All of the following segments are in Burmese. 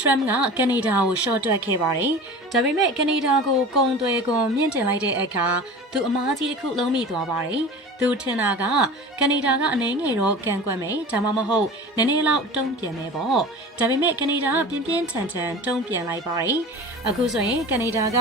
Trump ကကနေဒါကိုရှော့တွက်ခဲ့ပါတယ်။ဒါပေမဲ့ကနေဒါကိုကုံသွဲကွန်မြင့်တင်လိုက်တဲ့အခါသူအမားကြီးတစ်ခုလုံးမိသွားပါတယ်။သူထင်တာကကနေဒါကအနေငယ်တော့ကန်ကွက်မယ်ဒါမှမဟုတ်နည်းနည်းလောက်တုံ့ပြန်မယ်ပေါ့။ဒါပေမဲ့ကနေဒါကပြင်းပြင်းထန်ထန်တုံ့ပြန်လိုက်ပါတယ်။အခုဆိုရင်ကနေဒါက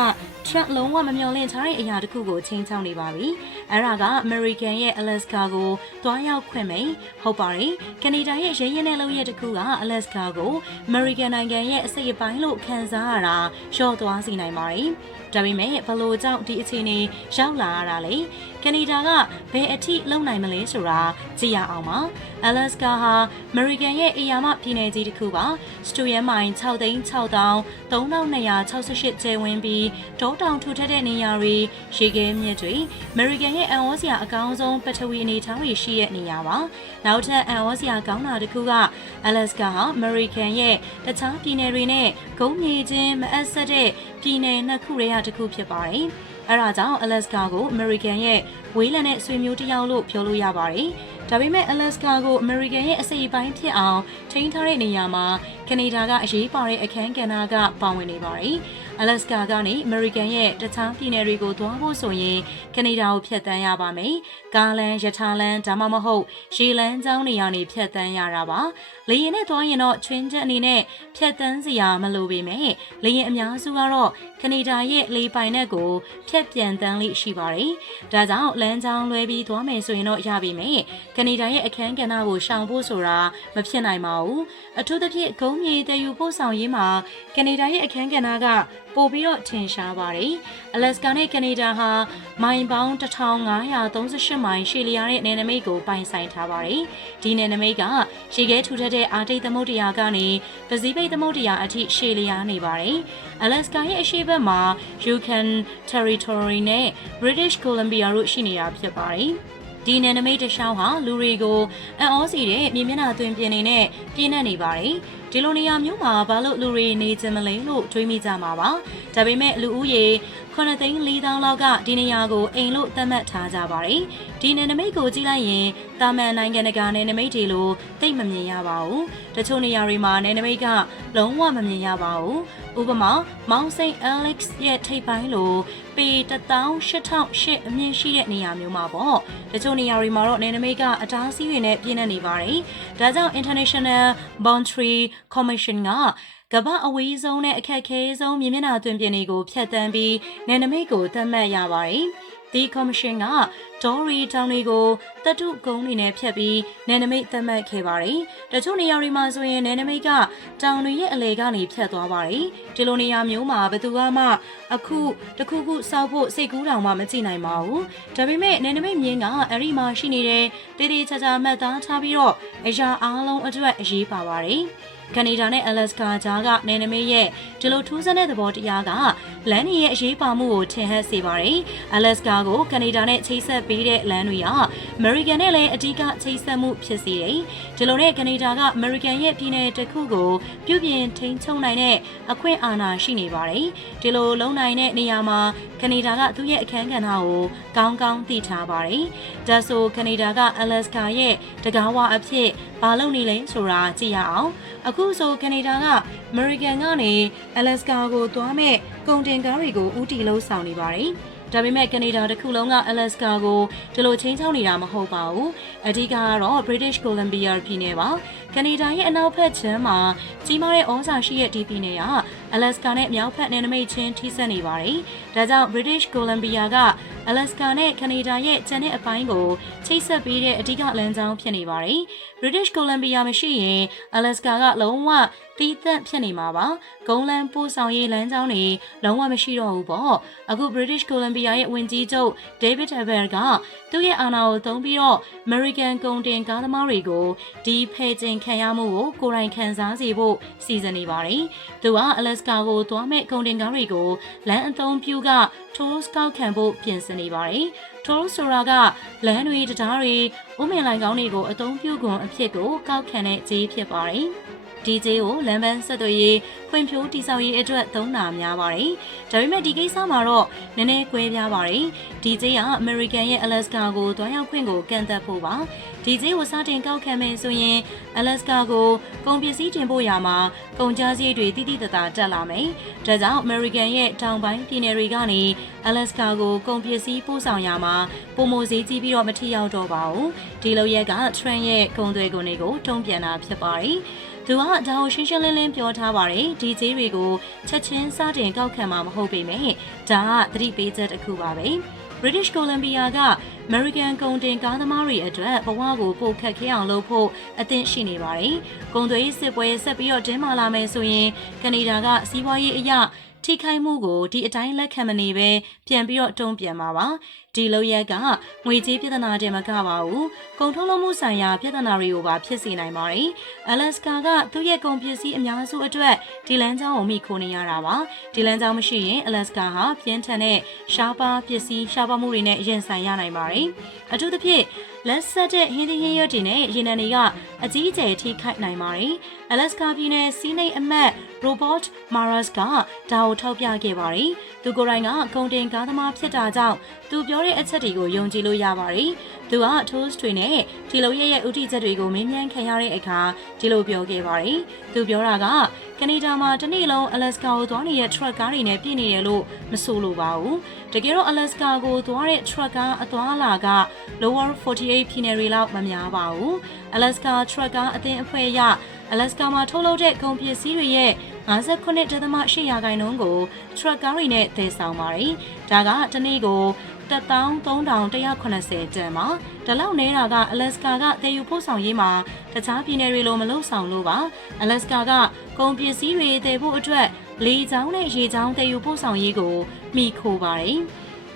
Trump လုံးဝမမျှော်လင့်ထားတဲ့အရာတစ်ခုကိုချင်းချောင်းနေပါပြီ။အဲ့ဒါက American ရဲ့ Alaska ကိုတွားရောက်ခွင့်မယ်။ဟုတ်ပါတယ်။ကနေဒါရဲ့ရရင်နဲ့လုံးရဲ့တစ်ခုက Alaska ကို American နိုင်ငံရဲ့အစိတ်အပိုင်းလို့ခံစားရတာရှော့သွားစေနိုင်ပါတယ်။ ဒါပေမဲ့ဘလို့ကြောင့်ဒီအခြေအနေရောက်လာရတာလေကနေဒါကဘယ်အထိလုံနိုင်မလဲဆိုတာကြည့်ရအောင်ပါ။ Alaska ဟာ American ရဲ့အေယာမပြည်နယ်ကြီးတစ်ခုပါ။စတူယန်မိုင်6သိန်း6တောင်3268ကျယ်ဝန်းပြီးတောတောင်ထူထပ်တဲ့နေရာတွေရေခဲမြစ်တွေ American ရဲ့အန်ဩစရာအကောင်းဆုံးပထဝီအနေအထားတွေရှိတဲ့နေရာပါ။နောက်ထပ်အန်ဩစရာကောင်းတာတစ်ခုက Alaska ဟာ American ရဲ့တခြားပြည်နယ်တွေနဲ့ဂုံးမြေချင်းမအပ်ဆက်တဲ့ပြည်နယ်နှစ်ခုတွေကတစ်ခုဖြစ်ပါတယ်။အဲဒါကြောင့် Alaska ကို American ရဲ့ဝေးလံတဲ့ဆွေမျိုးတစ်ယောက်လို့ပြောလို့ရပါတယ်။ဒါပေမဲ့ Alaska ကို American ရဲ့အစိပ်အပိုင်းဖြစ်အောင်ထိန်းထားတဲ့နေရာမှာကနေဒါကအရေးပါတဲ့အခန်းကဏ္ဍကပါဝင်နေပါတယ်။ Alaska ကနေ American ရဲ့တခြားပြည်နယ်တွေကိုသွားဖို့ဆိုရင်ကနေဒါကိုဖြတ်တန်းရပါမယ်။ကားလန်၊ရထားလန်ဒါမှမဟုတ်ရေလန်းကြောင်းနေရာနေဖြတ်တန်းရတာပါ။လေယာဉ်နဲ့သွားရင်တော့ချွင်းချက်အနေနဲ့ဖြတ်တန်းစရာမလိုပေမဲ့လေယာဉ်အများစုကတော့ ကနေဒါရဲ့လေပိုင်နက်ကိုဖြတ်ပြန်တန်းလိရှိပါတယ်။ဒါကြောင့်လမ်းကြောင်းလွဲပြီးသွားမယ်ဆိုရင်တော့ရပါမယ်။ကနေဒါရဲ့အခန်းကဏ္ဍကိုရှောင်ဖို့ဆိုတာမဖြစ်နိုင်ပါဘူး။အထူးသဖြင့်ဂုံးမြေတည်ယူပို့ဆောင်ရေးမှာကနေဒါရဲ့အခန်းကဏ္ဍကပို့ပြီးတော့ထင်ရှားပါတယ်။ Alaska နဲ့ကနေဒါဟာမိုင်ပေါင်း1538မိုင်ရှည်လျားတဲ့နယ်နိမိတ်ကိုပိုင်ဆိုင်ထားပါတယ်။ဒီနယ်နိမိတ်ကရေခဲထူထပ်တဲ့အာတိတ်သမုဒ္ဒရာကနေပစိဖိတ်သမုဒ္ဒရာအထိရှည်လျားနေပါတယ်။ Alaska ရဲ့အရှေ့ဘက်မှာ Yukon Territory နဲ့ British Columbia တို့ရှိနေတာဖြစ်ပါတယ်။ဒီနယ်နိမိတ်တစ်လျှောက်ဟာလူတွေကိုအံ့ဩစီတဲ့မြေမျက်နှာသွင်းပြင်းနေတဲ့ပြင်းနေနေပါတယ်။ ဒီလိုနေရာမျိုးမှာဘာလို့လူတွေနေကြမလဲလို့တွေးမိကြမှာပါ။ဒါပေမဲ့လူဦးရေ9သိန်း4,000လောက်ကဒီနေရာကိုအိမ်လို့သတ်မှတ်ထားကြပါတယ်။ဒီနယ်နိမိတ်ကိုကြည့်လိုက်ရင်တာမန်နိုင်ငံတကာနယ်နိမိတ်တွေလိုသိပ်မမြင်ရပါဘူး။တချို့နေရာတွေမှာနယ်နိမိတ်ကလုံးဝမမြင်ရပါဘူး။ဥပမာ Mount St. Alex ရဲ့ထိပ်ပိုင်းလိုပေ18008အမြင့်ရှိတဲ့နေရာမျိုးမှာပေါ့။တချို့နေရာတွေမှာတော့နယ်နိမိတ်ကအတားအဆီးတွေနဲ့ပြည့်နေနေပါတယ်။ဒါကြောင့် International Boundary Commission ကကမ္ဘာအဝေးဆုံးနဲ့အခက်ခဲဆုံးမြေမျက်နှာသွင်းပြင်တွေကိုဖျက်ဆီးပြီးနယ်နိမိတ်ကိုသတ်မှတ်ရပါတယ်။ဒီကော်မရှင်ကဒေါ်ရီတောင်တွေကိုတတုကုန်းတွေနဲ့ဖျက်ပြီးနယ်နိမိတ်သတ်မှတ်ခဲ့ပါတယ်။တချို့နေရာတွေမှာဆိုရင်နယ်နိမိတ်ကတောင်တွေရဲ့အလေကနေဖျက်သွားပါတယ်။ဒီလိုနေရာမျိုးမှာဘယ်သူမှအခုတခုခုစောက်ဖို့စိတ်ကူးတောင်မှမကြည့်နိုင်ပါဘူး။ဒါပေမဲ့နယ်နိမိတ်မြင်းကအဲ့ဒီမှာရှိနေတဲ့တည်တည်ချာချာမှတ်သားထားပြီးတော့အရာအားလုံးအတွက်အရေးပါပါတယ်။ ကနေဒါနဲ့ Alaska ကြားကနယ်နိမိတ်ရဲ့ဒီလိုထူးဆန်းတဲ့သဘောတရားကလမ်းတွေရဲ့အရေးပါမှုကိုထင်ဟပ်စေပါတယ်။ Alaska ကိုကနေဒါနဲ့ချိတ်ဆက်ပေးတဲ့လမ်းတွေက American နဲ့လည်းအဓိကချိတ်ဆက်မှုဖြစ်စေတယ်။ဒီလိုနဲ့ကနေဒါက American ရဲ့ပြည်နယ်တစ်ခုကိုပြုပြင်ထိန်းချုပ်နိုင်တဲ့အခွင့်အာဏာရှိနေပါတယ်။ဒီလိုလုံနိုင်တဲ့နေရာမှာကနေဒါကသူ့ရဲ့အခန်းကဏ္ဍကိုကောင်းကောင်းသိထားပါတယ်။ဒါဆိုကနေဒါက Alaska ရဲ့တကားဝအဖြစ်ဘာလုပ်နေလဲဆိုတာကြည့်ရအောင်။အခုဆိုကနေဒါက American ကနေ Alaska ကိုသွားမဲ့ကုန်တင်ကားတွေကိုဦးတည်လှုပ်ဆောင်နေပါတယ်။ဒါပေမဲ့ကနေဒါတစ်ခုလုံးက Alaska ကိုဒီလိုချင်းချောင်းနေတာမဟုတ်ပါဘူး။အဓိကကတော့ British Columbia ပြည်နယ်ပါ။ကနေဒါရဲ့အနောက်ဘက်ခြမ်းမှာကြီးမားတဲ့ဩဇာရှိတဲ့ဒီပြည်နယ်က Alaska နဲ့မြောက်ဘက်နယ်နိမိတ်ချင်းထိစပ်နေပါတယ်။ဒါကြောင့် British Columbia က Alaska နဲ့ကနေဒါရဲ့ကျန်တဲ့အပိုင်းကိုချိတ်ဆက်ပေးတဲ့အဓိကလမ်းကြောင်းဖြစ်နေပါတယ်။ British Columbia မရှိရင် Alaska ကလုံးဝ တီးသန့်ဖြစ်နေမှာပါ။ဂုံးလန်းပို့ဆောင်ရေးလမ်းကြောင်းတွေလုံးဝမရှိတော့ဘူးပေါ့။အခု British Columbia ရဲ့ဝန်ကြီးချုပ် David Habel ကသူ့ရဲ့အာဏာကိုသုံးပြီးတော့ American ကုန်တင်ကားသမားတွေကိုဒီဖယ်ကျင်ခံရမှုကိုကိုယ်တိုင်ခံစားစေဖို့စီစဉ်နေပါတယ်။သူက Alaska ကိုသွားမဲ့ကုန်တင်ကားတွေကိုလမ်းအသုံးပြုက tolls ကောက်ခံဖို့ပြင်ဆင်နေပါတယ်။ tolls ဆိုတာကလမ်းတွေတရားတွေဥမင်လိုင်ကောင်းတွေကိုအသုံးပြုခွန်အဖြစ်ကိုကောက်ခံတဲ့ကြေးဖြစ်ပါတယ်။ ဒီကြေးကိုလမ်းပန်းဆက်သွယ်ရေးဖွံ့ဖြိုးတည်ဆောက်ရေးအတွက်သုံးတာများပါတယ်။ဒါပေမဲ့ဒီကိစ္စမှာတော့နည်းနည်းကွဲပြားပါတယ်။ဒီကြေးကအမေရိကန်ရဲ့ Alaska ကိုတွားရောက်ခွင့်ကိုကန့်သတ်ဖို့ပါ။ဒီကြေးကိုစတင်ကောက်ခံမယ်ဆိုရင် Alaska ကိုကုန်ပစ္စည်းတင်ပို့ရမှာကုန်ကျစရိတ်တွေတိတိတသာတက်လာမယ်။ဒါကြောင့် American ရဲ့တောင်ပိုင်းပြည်နယ်တွေကနေ Alaska ကိုကုန်ပစ္စည်းပို့ဆောင်ရမှာပုံမိုဈေးကြီးပြီးတော့မထီရောက်တော့ပါဘူး။ဒီလိုရက်က Trend ရဲ့ကုန်သွယ်ကုန်တွေကိုတုံ့ပြန်တာဖြစ်ပါတယ်။ သူကဒါကိုရှင်းရှင်းလင်းလင်းပြောထားပါတယ်ဒီဈေးတွေကိုချက်ချင်းစတင်ကောက်ခံမှာမဟုတ်ပေမဲ့ဒါကသတိပေးချက်တစ်ခုပါပဲ British Columbia က American ကုန်တင်ကားသမားတွေအတွက်ဘဝကိုပိုခက်ခဲအောင်လုပ်ဖို့အသင့်ရှိနေပါတယ်။ကုန်သွယ်ရေးစစ်ပွဲဆက်ပြီးတော့တင်းမာလာမယ်ဆိုရင်ကနေဒါကစီးပွားရေးအရာ ထိခိုက်မှုကိုဒီအတိုင်းလက်ခံမနေပဲပြန်ပြီးတော့တုံ့ပြန်မှာပါဒီလိုရက်ကငွေကြေးပြဿနာတင်မကပါဘူးကုန်ထုတ်လုပ်မှုဆိုင်ရာပြဿနာတွေကိုပါဖြစ်စေနိုင်ပါတယ်အလက်စကာကသူ့ရဲ့ကုန်ပစ္စည်းအများစုအတွက်ဒီလမ်းကြောင်းကိုမိခိုနေရတာပါဒီလမ်းကြောင်းမရှိရင်အလက်စကာဟာပြင်းထန်တဲ့ရှားပါပစ္စည်းရှားပါမှုတွေနဲ့ရင်ဆိုင်ရနိုင်ပါတယ်အထူးသဖြင့် လက်ဆက်တဲ့ဟင်းသီးဟင်းရွက်တွေနဲ့ရေနံတွေကအကြီးအကျယ်ထိခိုက်နိုင်ပါတယ်။အလက်စကာပြည်နယ်စီးနိတ်အမတ် Robert Maras ကဒါကိုထောက်ပြခဲ့ပါတယ်။သူကိုယ်တိုင်ကကုန်တင်ကားသမားဖြစ်တာကြောင့်သူပြောတဲ့အချက်တွေကိုယုံကြည်လို့ရပါတယ်။ သူက tools တွေနဲ့ဒီလိုရဲ့ရဲ့ဥတီချက်တွေကိုမင်းမြန်ခံရတဲ့အခါဒီလိုပြောခဲ့ပါတယ်။သူပြောတာကကနေဒါမှာတစ်နေ့လုံး Alaska ကိုသွားနေတဲ့ truck ကားတွေနဲ့ပြည့်နေတယ်လို့မဆိုလိုပါဘူး။တကယ်တော့ Alaska ကိုသွားတဲ့ truck ကားအသွားလာက Lower 48ပြည်နယ်တွေလောက်မများပါဘူး။ Alaska truck ကားအသင်းအဖွဲ့ရ Alaska မှာထုတ်လုပ်တဲ့ကုန်ပစ္စည်းတွေရဲ့59.8ရာခိုင်နှုန်းကို truck ကားတွေနဲ့သယ်ဆောင်ပါတယ်။ဒါကတစ်နေ့ကို 13180တန်ပါဒါလောက်နေတာက Alaska ကတည်ယူပို့ဆောင်ရေးမှာတခြားပြည်နယ်တွေလိုမလုပ်ဆောင်လို့ပါ Alaska ကကုန်ပစ္စည်းတွေတည်ဖို့အတွက်လေကြောင်းနဲ့ရေကြောင်းတည်ယူပို့ဆောင်ရေးကိုမိခိုပါတယ်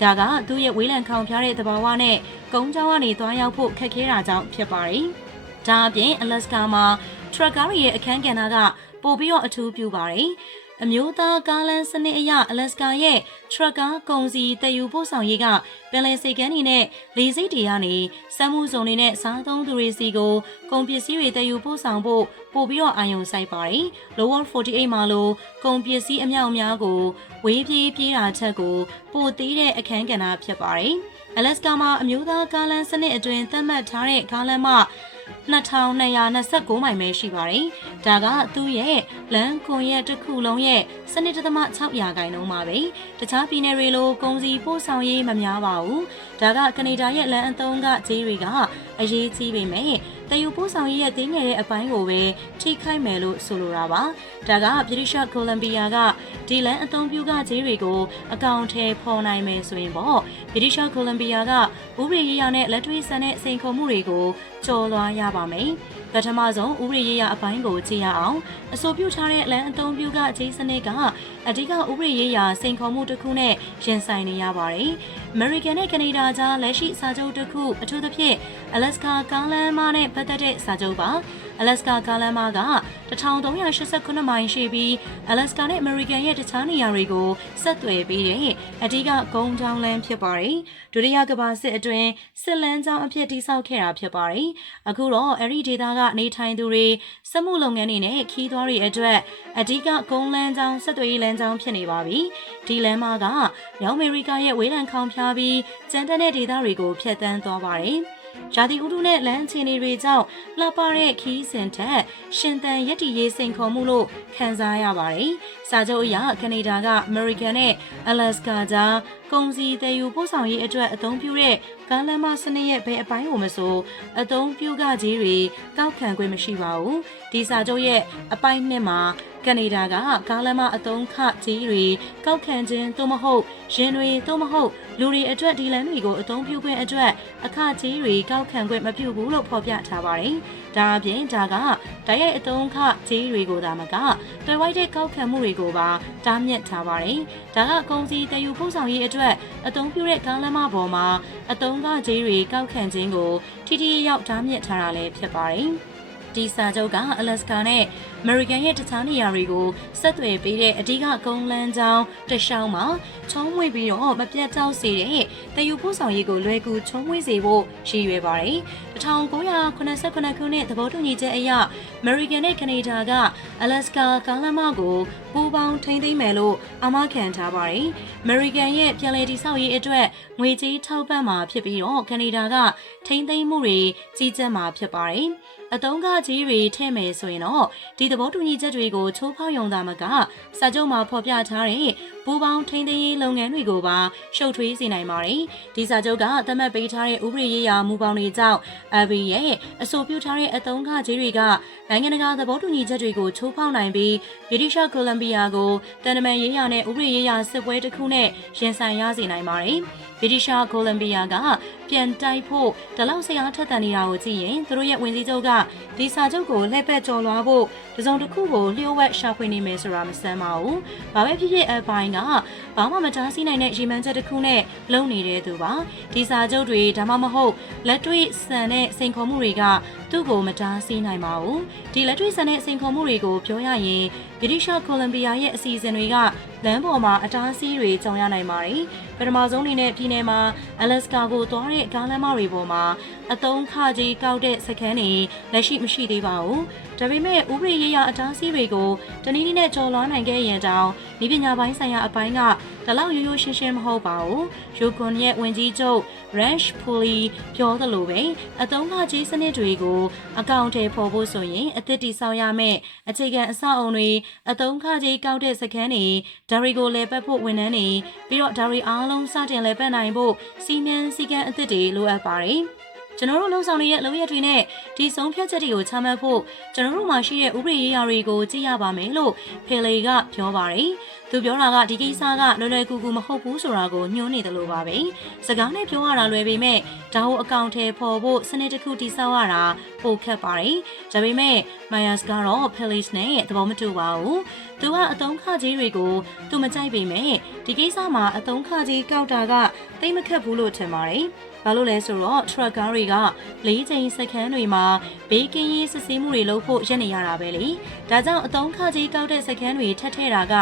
ဒါကသူ့ရဲ့ဝေးလံခေါင်ဖျားတဲ့သဘာဝနဲ့ကုန်းကြောင်းကနေသွားရောက်ဖို့ခက်ခဲတာကြောင့်ဖြစ်ပါတယ်။ဒါအပြင် Alaska မှာ truck ကားတွေရဲ့အခန်းကဏ္ဍကပိုပြီးတော့အထူးပြုပါတယ်။ အမျိုးသားကားလမ်းစနစ်အရအလက်စကာရဲ့ထရက်ကားကုန်စည်တည်ယူပို့ဆောင်ရေးကပင်လယ်စိတ်ကမ်းတွေနဲ့လေဆိပ်တွေကနေစမ်းမှုစုံတွေနဲ့စားသုံးသူတွေစီကိုကုန်ပစ္စည်းတွေတည်ယူပို့ဆောင်ဖို့ပို့ပြီးတော့အာရုံစိုက်ပါတယ်။ Lower 48မှာလို့ကုန်ပစ္စည်းအမြောက်အများကိုဝေးပြေးပြေးတာချက်ကိုပို့သေးတဲ့အခန်းကဏ္ဍဖြစ်ပါတယ်။ Alaska မှာအမျိုးသားကားလမ်းစနစ်အတွင်းသတ်မှတ်ထားတဲ့ကားလမ်းမှ 2229မိုင်ပဲရှိပါတယ်။ဒါကသူ့ရဲ့လမ်းကွန်ရက်တစ်ခုလုံးရဲ့စနစ်တသမ6ရာခိုင်နှုန်းပါပဲ။တခြားပြည်နယ်တွေလိုကုန်စည်ပို့ဆောင်ရေးမများပါဘူး။ဒါကကနေဒါရဲ့လမ်းအသုံးကဈေးတွေကအရေးကြီးပေမဲ့ တယူပို့ဆောင်ရေးရဲ့တင်းငယ်တဲ့အပိုင်းကိုပဲထိခိုက်မယ်လို့ဆိုလိုတာပါ။ဒါကဗြိတိရှကိုလံဘီယာကဒီလန်အသုံးပြုကဈေးတွေကိုအကောင့်ထဲပေါ်နိုင်မယ်ဆိုရင်ပေါ့ဗြိတိရှကိုလံဘီယာကဥပဒေရေးရာနဲ့လက်တွေ့ဆန်တဲ့စိန်ခေါ်မှုတွေကိုကျော်လွှားရပါမယ်။ပထမဆုံးဥပဒေရေးရာအပိုင်းကိုကြည့်ရအောင်အဆိုပြုထားတဲ့လမ်းအသုံးပြုကဂျေးစနစ်ကအဓိကဥပဒေရေးရာစိန်ခေါ်မှုတစ်ခုနဲ့ရင်ဆိုင်နေရပါတယ်။ American နဲ့ Canada ကြားလက်ရှိစာချုပ်တစ်ခုအထူးသဖြင့် Alaska ကားလမ်းမနဲ့ပတ်သက်တဲ့စာချုပ်ပါ။ Alaska ကားလမ်းမက1389မိုင်ရှိပြီး Alaska နဲ့ American ရဲ့တခြားနေရာတွေကိုဆက်သွယ်ပေးတဲ့အဓိကဂုံကြောင်းလမ်းဖြစ်ပါတယ်။ဒုတိယကမ္ဘာစစ်အတွင်းစစ်လမ်းကြောင်းအဖြစ်တည်ဆောက်ခဲ့တာဖြစ်ပါတယ်။အခုတော့အဲ့ဒီဒေသကနေထိုင်သူတွေစက်မှုလုပ်ငန်းတွေနဲ့ခီးသွားတွေအတွက်အဓိကဂုံလမ်းကြောင်းဆက်သွယ်ရေးလမ်းကြောင်းဖြစ်နေပါပြီ။ဒီလမ်းမကမြောက်အမေရိကရဲ့ဝေးလံခေါင်ဖျားပြီးကျန်တဲ့ဒေသတွေကိုဖျက်ဆီးသွားပါတယ်။ ရာသီဥတုနဲ့လမ်းအခြေအနေတွေကြောင့်လှပတဲ့ခီးစင်ထက်ရှင်သန်ရည်တည်ရေးစိန်ခေါ်မှုလို့ခံစားရပါတယ်။စာချုပ်အရကနေဒါက American နဲ့ Alaska ကြားကုန်စည်သယ်ယူပို့ဆောင်ရေးအတွက်အသုံးပြုတဲ့ကားလမ်းမစနစ်ရဲ့ဘယ်အပိုင်းကိုမဆိုအသုံးပြုကကြီးတွေကောက်ခံခွင့်မရှိပါဘူး။ဒီစာချုပ်ရဲ့အပိုင်းနှစ်မှာ ကနေဒါကကားလမ်းမအသုံးခကြီးတွေကောက်ခံခြင်းသို့မဟုတ်ရင်တွေသို့မဟုတ်လူတွေအတွက်ဒီလန်တွေကိုအသုံးပြုခွင့်အတွက်အခကြီးတွေကောက်ခံခွင့်မပြုဘူးလို့ဖော်ပြထားပါတယ်။ဒါအပြင်ဒါကတိုက်ရိုက်အသုံးခကြီးတွေကိုသာမကတွယ်ဝိုက်တဲ့ကောက်ခံမှုတွေကိုပါတားမြစ်ထားပါတယ်။ဒါကကုန်စည်တည်ယူပို့ဆောင်ရေးအတွက်အသုံးပြုတဲ့ကားလမ်းမပေါ်မှာအသုံးခကြီးတွေကောက်ခံခြင်းကိုထိထိရောက်တားမြစ်ထားတာလည်းဖြစ်ပါတယ်။ဒီစာချုပ်ကအလက်စကာနဲ့ American ရဲ့တခြားနေရာတွေကိုဆက်သွယ်ပေးတဲ့အဓိကကုန်းလမ်းကြောင်းတစ်လျှောက်မှာချုံးမွေပြီးတော့မပြတ်တောက်စေတဲ့တည်ယူပို့ဆောင်ရေးကိုလွယ်ကူချုံးမွေစေဖို့ရည်ရွယ်ပါတယ်။1989ခုနှစ်သဘောတူညီချက်အရ American နဲ့ Canada က Alaska ကားလမ်းမကိုပူးပေါင်းထိန်းသိမ်းမယ်လို့အမခံထားပါတယ်။ American ရဲ့ပြည်လည်တည်ဆောက်ရေးအတွက်ငွေကြေးထောက်ပံ့မှာဖြစ်ပြီးတော့ Canada ကထိန်းသိမ်းမှုတွေကြီးကြပ်မှာဖြစ်ပါတယ်။အတုံးကကြီးတွေထည့်မယ်ဆိုရင်တော့ဒီသဘောတူညီချက်တွေကိုချိုးဖောက်ရုံသာမကစာချုပ်မှာဖော်ပြထားတဲ့ပူပေါင်းထိန်းသိမ်းရေးလုပ်ငန်းတွေကိုပါရှုပ်ထွေးစေနိုင်ပါတယ်။ဒီစာချုပ်ကသတ်မှတ်ပေးထားတဲ့ဥပဒေရေးရာမူပေါင်းတွေကြောင့်အဘီရဲ့အဆိုပြုထားတဲ့အတုံးကကြီးတွေကနိုင်ငံတကာသဘောတူညီချက်တွေကိုချိုးဖောက်နိုင်ပြီးဗြိတိရှကိုလံဘီယာကိုတန်တမန်ရေးရာနဲ့ဥပဒေရေးရာစစ်ပွဲတစ်ခုနဲ့ရင်ဆိုင်ရစေနိုင်ပါတယ်။ဗြိတိရှကိုလံဘီယာကပြန်တိုက်ဖို့တလောက်ဆရာထက်သန်နေတာကိုကြည့်ရင်သူတို့ရဲ့ဝင်စည်းချုပ်ကဒီစာချုပ်ကိုလှည့်ပတ်ကျော်လွှားဖို့တစုံတစ်ခုကိုလျှို့ဝှက်ရှာဖွေနေမယ်ဆိုတာမစမ်းပါဘူး။ဘာပဲဖြစ်ဖြစ်အပိုင်းကဘာမှမတားဆီးနိုင်တဲ့ရီမန်ချက်တစ်ခုနဲ့လုံနေတဲ့သူပါ။ဒီစာချုပ်တွေဒါမှမဟုတ်လက်တွေ့ဆန်တဲ့စိန်ခေါ်မှုတွေကသူ့ကိုမတားဆီးနိုင်ပါဘူး။ဒီလက်တွေ့ဆန်တဲ့စိန်ခေါ်မှုတွေကိုပြောရရင် ဗြိတိရှကိုလံဘီယာရဲ့အစီအစဉ်တွေကလမ်းပေါ်မှာအတားအဆီးတွေကြုံရနိုင်ပါတယ်။ပထမဆုံးအနေနဲ့ပြည်내မှာအလက်စကာကိုသွားတဲ့ကားလမ်းမတွေပေါ်မှာအတုံးခကြီးကောက်တဲ့စခန်းတွေလက်ရှိမရှိသေးပါဘူး။ဒါပေမဲ့ဥပဒေရေးရာအတားအဆီးတွေကိုတနည်းနည်းနဲ့ကျော်လွှားနိုင်ခဲ့ရင်တောင်ဤပညာပိုင်းဆိုင်ရာအပိုင်းကဒါလောက်ရိုးရိုးရှင်းရှင်းမဟုတ်ပါဘူး။ယူကွန်ရဲ့ဝင်ကြီးချုပ် Ranch Pulley ပြောသလိုပဲအတုံးခကြီးစနစ်တွေကိုအကောင့်ထဲပေါ်ဖို့ဆိုရင်အသစ်တည်ဆောက်ရမယ့်အခြေခံအဆောက်အုံတွေအတုံးခကြီးကောက်တဲ့စခန်းတွေဒါတွေကိုလည်းပတ်ဖို့ဝန်ထမ်းတွေပြီးတော့ဒါတွေအားလုံးစတင်လည်းပတ်နိုင်ဖို့စီမံစည်းကမ်းအသစ်တွေလိုအပ်ပါတယ် ကျွန်တော်တို့လုံဆောင်တွေရဲ့လုံရက်တွေနဲ့ဒီဆုံးဖြတ်ချက်တွေကိုချမှတ်ဖို့ကျွန်တော်တို့မှာရှိတဲ့ဥပဒေရေးရာတွေကိုကြည့်ရပါမယ်လို့ဖေလေကပြောပါတယ်။သူပြောတာကဒီကိစ္စကလွယ်လွယ်ကူကူမဟုတ်ဘူးဆိုတာကိုညွှန်းနေတယ်လို့ပါပဲ။စကားနဲ့ပြောရတာလွယ်ပေမဲ့ဒါကိုအကောင့်ထဲပေါ်ဖို့စနစ်တစ်ခုတည်ဆောက်ရတာပိုခက်ပါတယ်။ဒါပေမဲ့ Myers ကတော့ Police နဲ့သဘောမတူပါဘူး။သူကအတုံးခကြီးတွေကိုသူမကြိုက်ပေမဲ့ဒီကိစ္စမှာအတုံးခကြီးကောက်တာကတိတ်မခက်ဘူးလို့ထင်ပါတယ်။ ဘာလို့လဲဆိုတော့ truck ကားတွေကလေးချိန်စက္ကန့်တွေမှာဘေးကင်းရေးစစ်ဆေးမှုတွေလုပ်ဖို့ရက်နေရတာပဲလေဒါကြောင့်အတုံးခကြီးကောက်တဲ့စက္ကန့်တွေထပ်ထည့်တာက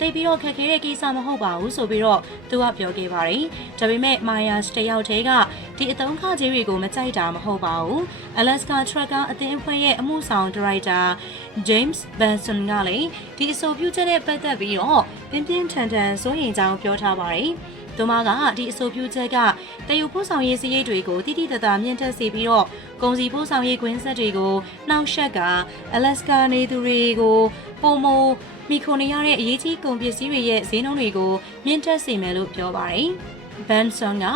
တိတ်ပြီးတော့ခက်ခဲတဲ့ကိစ္စမဟုတ်ပါဘူးဆိုပြီးတော့သူကပြောခဲ့ပါတယ်ဒါပေမဲ့ Myers တယောက်တည်းကဒီအတုံးခကြီးတွေကိုမကြိုက်တာမဟုတ်ပါဘူး Alaska Trucker အသင်းအဖွဲ့ရဲ့အမှုဆောင်ဒါရိုက်တာ James Benson ကလည်းဒီအဆိုပြုချက်နဲ့ပတ်သက်ပြီးတော့ပြင်းပြင်းထန်ထန်စိုးရိမ်ကြောင်းပြောထားပါတယ် သူမကဒီအဆိုပြုချက်ကတယူပို့ဆောင်ရေးစရိတ်တွေကိုတိတိတသားမြင့်တက်စေပြီးတော့ကုန်စည်ပို့ဆောင်ရေးကွင်းဆက်တွေကိုနှောက်ယှက်ကအလက်စကာနေသူတွေကိုပုံမမိခိုနေရတဲ့အရေးကြီးကုန်ပစ္စည်းတွေရဲ့ဈေးနှုန်းတွေကိုမြင့်တက်စေမယ်လို့ပြောပါတယ်။ Benson က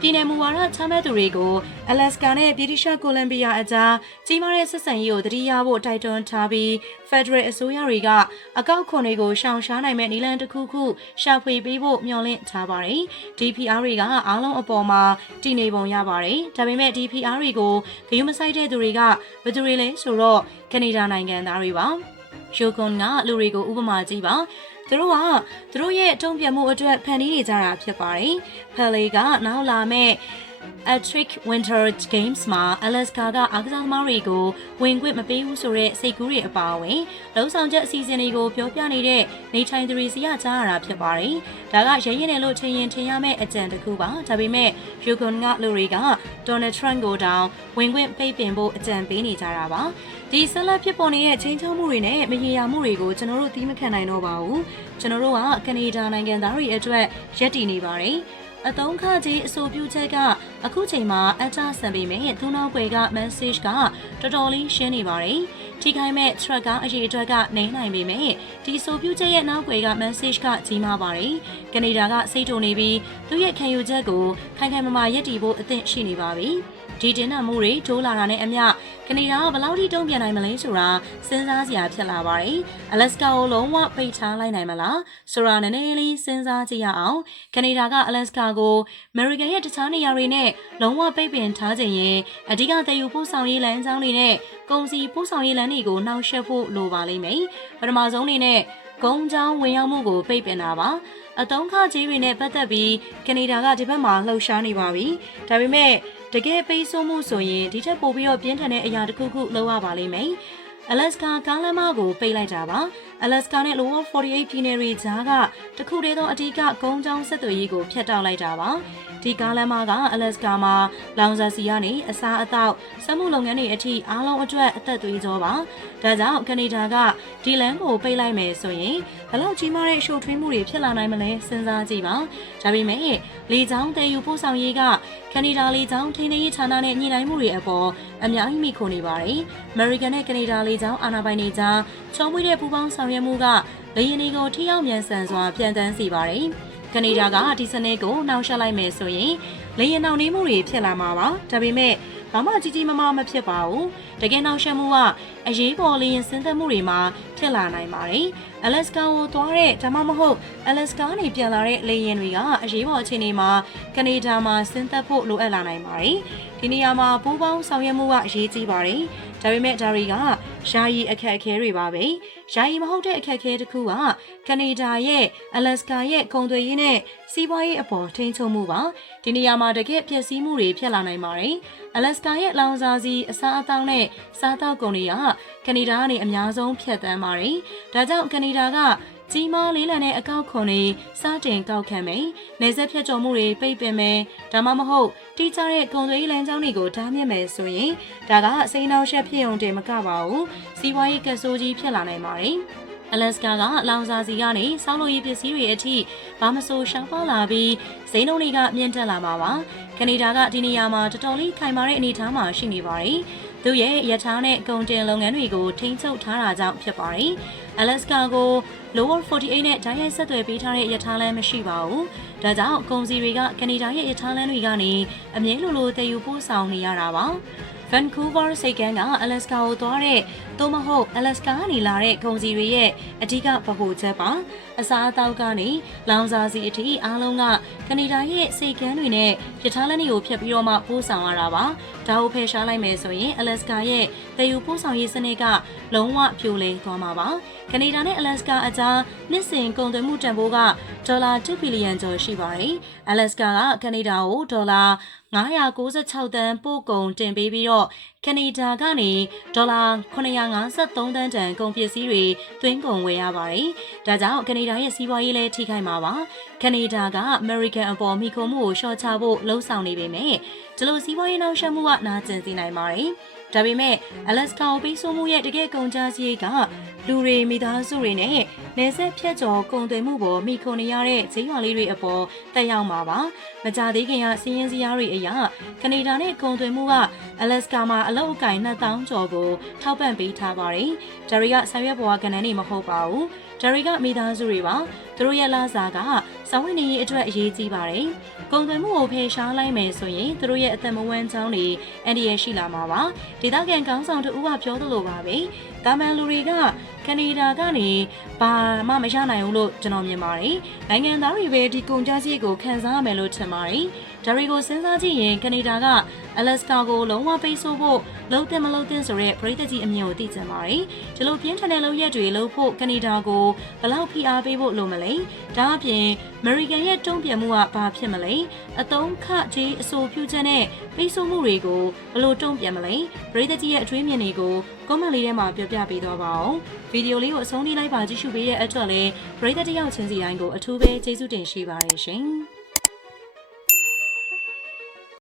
ပြည်내မူဝါဒချမှတ်သူတွေကို Alaska နဲ့ British Columbia အကြားကြီးမားတဲ့ဆက်ဆံရေးကိုတတိယဖို့တိုက်တွန်းထားပြီး Federal အစိုးရတွေကအကောက်ခွန်တွေကိုရှောင်ရှားနိုင်မဲ့နည်းလမ်းတစ်ခုခုရှာဖွေပေးဖို့မျှော်လင့်ထားပါတယ်။ DPR တွေကအားလုံးအပေါ်မှာတည်နေပုံရပါတယ်။ဒါပေမဲ့ DPR တွေကိုဂရုမစိုက်တဲ့သူတွေကဘယ်သူတွေလဲဆိုတော့ကနေဒါနိုင်ငံသားတွေပါ။ယူကွန်ကလူတွေကိုဥပမာကြည့်ပါ သူတို့ကသူတို့ရဲ့တုံ့ပြန်မှုအတွက်ဖန်တီးနေကြတာဖြစ်ပါတယ်။ဖယ်လီကနောက်လာမဲ့ Attrick Winter Games မှာ Alaska ကအားကစားသမားတွေကိုဝင်ခွင့်မပေးဘူးဆိုတဲ့စိတ်ကူးတွေအပါအဝင်လုံဆောင်ချက်အစီအစဉ်တွေကိုပြောပြနေတဲ့နေထိုင်သူတွေစီရကြားရတာဖြစ်ပါတယ်။ဒါကရရင်တယ်လို့ထင်ရင်ထင်ရမယ့်အကြံတစ်ခုပါ။ဒါပေမဲ့ Yukon ကလူတွေက Donald Trump ကိုတောင်ဝင်ခွင့်ပိတ်ပင်ဖို့အကြံပေးနေကြတာပါ။ ဒီဆက်လက်ဖြစ်ပေါ်နေတဲ့ချင်းချောင်းမှုတွေနဲ့မရေရာမှုတွေကိုကျွန်တော်တို့သီးမခံနိုင်တော့ပါဘူး။ကျွန်တော်တို့ကကနေဒါနိုင်ငံသားတွေအတွက်ရက်တည်နေပါတယ်။အတုံးခကြီးအဆိုပြုချက်ကအခုချိန်မှာအတဆန်ပေမဲ့သူနောက်ွယ်က message ကတော်တော်လေးရှင်းနေပါတယ်။ထိခိုက်မဲ့ truck ကအရေးအတွက်ကနေနိုင်ပေမဲ့ဒီအဆိုပြုချက်ရဲ့နောက်ွယ်က message ကကြီးမားပါတယ်။ကနေဒါကစိတ်တုန်နေပြီးသူ့ရဲ့ခံယူချက်ကိုခိုင်ခိုင်မာမာရည်တည်ဖို့အသင့်ရှိနေပါပြီ။ ဒီတင်းနံမှုတွေတိုးလာတာနဲ့အမျှကနေဒါကဘယ်လောက်ထိတုံ့ပြန်နိုင်မလဲဆိုတာစဉ်းစားစရာဖြစ်လာပါတယ်။အလက်စကာကိုလုံးဝပိတ်ထားလိုက်နိုင်မလားဆိုတာနည်းနည်းလေးစဉ်းစားကြည့်ရအောင်။ကနေဒါကအလက်စကာကိုအမေရိကန်ရဲ့တခြားနေရာတွေနဲ့လုံးဝပိတ်ပင်ထားခြင်းရင်အဓိကတည်ယူပို့ဆောင်ရေးလမ်းကြောင်းတွေနဲ့ကုန်စည်ပို့ဆောင်ရေးလမ်းတွေကိုနှောက်ယှက်ဖို့လိုပါလိမ့်မယ်။ပထမဆုံးအနေနဲ့ကုန်းချောင်းဝင်ရောက်မှုကိုပိတ်ပင်တာပါ။ အတုံးခကြီးတွေနဲ့ပတ်သက်ပြီးကနေဒါကဒီဘက်မှာလှုပ်ရှားနေပါပြီ။ဒါပေမဲ့တကယ်ပိတ်ဆို့မှုဆိုရင်ဒီထက်ပိုပြီးတော့ပြင်းထန်တဲ့အရာတစ်ခုခုလုပ်ရပါလိမ့်မယ်။ Alaska ကားလမ်းမကိုပိတ်လိုက်တာပါ Alaska နဲ့ Lower 48ပြည်နယ်တွေကြားကတခုတည်းသောအဓိကကုန်းကြောင်းဆက်သွယ်ရေးကိုဖျက်တောက်လိုက်တာပါဒီကားလမ်းမက Alaska မှာလောင်စာစီကနေအစားအသောက်စက်မှုလုပ်ငန်းတွေအထိအားလုံးအတွက်အသက်သွေးကြောပါဒါကြောင့်ကနေဒါကဒီလမ်းကိုပိတ်လိုက်မယ်ဆိုရင်ဘယ်လောက်ကြီးမားတဲ့ရှုပ်ထွေးမှုတွေဖြစ်လာနိုင်မလဲစဉ်းစားကြည့်ပါဒါပေမဲ့လေကြောင်းတည်ယူပို့ဆောင်ရေးကကနေဒါလေကြောင်းထိန်းသိမ်းရေးဌာနနဲ့ညှိနှိုင်းမှုတွေအပေါ်အများကြီးမိခိုနေပါတယ်။ American နဲ့ကနေဒါလေကြောင်းအာဏာပိုင်တွေကြားချုံးမွေးတဲ့ပူးပေါင်းဆောင်ရွက်မှုကလေယာဉ်တွေကိုထိရောက်မြန်ဆန်စွာပြန်တန်းစေပါတယ်။ကနေဒါကဒီစနစ်ကိုနှောင့်ယှက်လိုက်မယ်ဆိုရင်လေယာဉ်နှောင့်နှေးမှုတွေဖြစ်လာမှာပါ။ဒါပေမဲ့ ဘာမှကြီးကြီးမားမားမဖြစ်ပါဘူး။တကယ်နှောင့်ယှက်မှုကအရေးပေါ်လေယာဉ်ဆင်းသက်မှုတွေမှာဖြစ်လာနိုင်ပါတယ်။ Alaska ကိုသွားတဲ့ဒါမှမဟုတ် Alaska နေပြန်လာတဲ့လေယာဉ်တွေကအရေးပေါ်အခြေအနေမှာကနေဒါမှာဆင်းသက်ဖို့လိုအပ်လာနိုင်ပါတယ်။ဒီနေရာမှာပူးပေါင်းဆောင်ရွက်မှုကအရေးကြီးပါတယ်။ဒါပေမဲ့ဒါတွေက ယာယီအခက်အခဲတွေပါပဲ။ယာယီမဟုတ်တဲ့အခက်အခဲတစ်ခုကကနေဒါရဲ့ Alaska ရဲ့ကုန်သွယ်ရေးနဲ့စီးပွားရေးအပေါ်ထိန်းချုပ်မှုပါ။ဒီနေရာမှာတကယ်ပျက်စီးမှုတွေဖြစ်လာနိုင်ပါတယ်။ Alaska ရဲ့လောင်စာစီအစားအသောက်နဲ့စားသောက်ကုန်တွေကကနေဒါကနေအများဆုံးဖြတ်သန်းပါတယ်။ဒါကြောင့်ကနေဒါက ကြီးမားလေးလံတဲ့အကောက်ခွန်တွေစတင်ကောက်ခံမယ်။နေဆက်ဖြတ်ကျော်မှုတွေပိတ်ပင်မယ်။ဒါမှမဟုတ်တိကျတဲ့ကုန်သွယ်ရေးလမ်းကြောင်းတွေကိုဓာတ်မြင့်မယ်ဆိုရင်ဒါကစိန်အောင်ရှက်ဖြစ်ုံတင်မကပါဘူး။စီးပွားရေးကဆိုးကြီးဖြစ်လာနိုင်ပါတယ်။အလက်စကာကလောင်စာစီကနေစောင်းလို့ရပစ္စည်းတွေအထိဘာမဆိုရှားပါလာပြီးဈေးနှုန်းတွေကမြင့်တက်လာမှာပါ။ကနေဒါကဒီနေရာမှာတော်တော်လေးခိုင်မာတဲ့အနေအထားမှာရှိနေပါတယ်။ သူရဲ့ရထားနဲ့ကုန်တင်လုပ်ငန်းတွေကိုထိန်းချုပ်ထားတာကြောင့်ဖြစ်ပါတယ်။ Alaska ကို Lower 48နဲ့ဓာတ်ရိုက်ဆက်သွယ်ပေးထားတဲ့ရထားလမ်းမရှိပါဘူး။ဒါကြောင့်ကုန်စည်တွေကကနေဒါရဲ့ရထားလမ်းတွေကနေအမြဲလိုလိုတည်ယူပို့ဆောင်နေရတာပါ။ Vancouver စိတ်ကမ်းက Alaska ကိုသွားတဲ့သို့မဟုတ် Alaska ကနေလာတဲ့ကုန်စည်တွေရဲ့အဓိကဗဟိုချက်ပါအစားအသောက်ကနေလောင်စာစီအထိအားလုံးကကနေဒါရဲ့စိတ်ကမ်းတွေနဲ့ပြထားလက်တွေကိုဖျက်ပြီးတော့မှပို့ဆောင်ရတာပါဒါကိုဖယ်ရှားလိုက်မယ်ဆိုရင် Alaska ရဲ့တည်ယူပို့ဆောင်ရေးစနစ်ကလုံးဝပြိုလဲသွားမှာပါကနေဒါနဲ့ Alaska အကြားနှစ်စဉ်ကုန်သွယ်မှုတန်ဖိုးကဒေါ်လာ2ဘီလီယံကျော်ရှိပါတယ် Alaska ကကနေဒါကိုဒေါ်လာ996တန်းပို့ကုန်တင်ပေးပြီးတော့ ကနေဒါကနေဒေါ်လာ953တန်းတန်ကုန်ပစ္စည်းတွေသွင်းကုန်ဝယ်ရပါတယ်။ဒါကြောင့်ကနေဒါရဲ့စီးပွားရေးလည်းထိခိုက်မှာပါ။ကနေဒါက American အပေါ်မိခိုမှုကိုရှော့ချဖို့လှုံ့ဆော်နေပေမဲ့ဒီလိုစီးပွားရေးနှောင့်ယှက်မှုကနာကျင်စေနိုင်ပါတယ်။ ဒါပေမဲ့ Alaska ကိုပြီးဆိုမှုရဲ့တကယ်ကုန်ကျစရိတ်ကလူတွေမိသားစုတွေနဲ့နေဆက်ဖြတ်ကျော်ကုန်သွယ်မှုပေါ်မိခုန်နေရတဲ့ဈေးရွာလေးတွေအပေါ်တက်ရောက်မှာပါ။မကြသေးခင်ကစီးရင်စည်းရားတွေအရကနေဒါနဲ့ကုန်သွယ်မှုက Alaska မှာအလောက်အကင်2000ကျော်ကိုထောက်ပံ့ပေးထားပါတယ်။ဒါတွေကဆောင်ရွက်ပေါ်ကဏ္ဍနေမဟုတ်ပါဘူး။ဒါတွေကမိသားစုတွေပါ။ သူတို့ရဲ့လစာကစောင်းဝင်နေရေးအတွက်အရေးကြီးပါတယ်။ကုန်သွယ်မှုကိုဖယ်ရှားလိုက်မယ်ဆိုရင်သူတို့ရဲ့အသက်မဝမ်းချောင်းတွေအန်ဒီရရှိလာမှာပါ။ဒေသခံကောင်းဆောင်တို့ကပြောသလိုပါပဲ။တာမန်လူတွေကကနေဒါကနေဘာမှမရနိုင်ဘူးလို့ကျွန်တော်မြင်ပါတယ်။နိုင်ငံသားတွေပဲဒီကုန်ကြစည်ကိုခံစားရမယ်လို့ထင်ပါတယ်။ဒါတွေကိုစဉ်းစားကြည့်ရင်ကနေဒါကအလက်စကာကိုလုံးဝပိတ်ဆို့ဖို့လုံးတင်မလုံးတင်ဆိုတဲ့ပြည်သက်ကြီးအမြင်ကိုသိကြပါတယ်။ဒီလိုပြင်းထန်တဲ့လုပ်ရက်တွေလုပ်ဖို့ကနေဒါကိုဘယ်လောက်ဖိအားပေးဖို့လိုမလဲ။ဒါအပြင် American ရဲ့တုံ့ပြန်မှုကဘာဖြစ်မလဲ။အတုံးခကြီးအဆိုပြုချက်နဲ့ပိတ်ဆို့မှုတွေကိုဘယ်လိုတုံ့ပြန်မလဲ။ပြည်သက်ကြီးရဲ့အထွေးမြင်တွေကို comment လေးထဲမှာပြောပြပေးတော့ပါအောင်။ဗီဒီယိုလေးကိုအဆုံးထိလိုက်ပါကြည့်ရှုပေးတဲ့အတွက်လည်းပြည်သက်တယောက်ချင်းစီတိုင်းကိုအထူးပဲကျေးဇူးတင်ရှိပါတယ်ရှင်။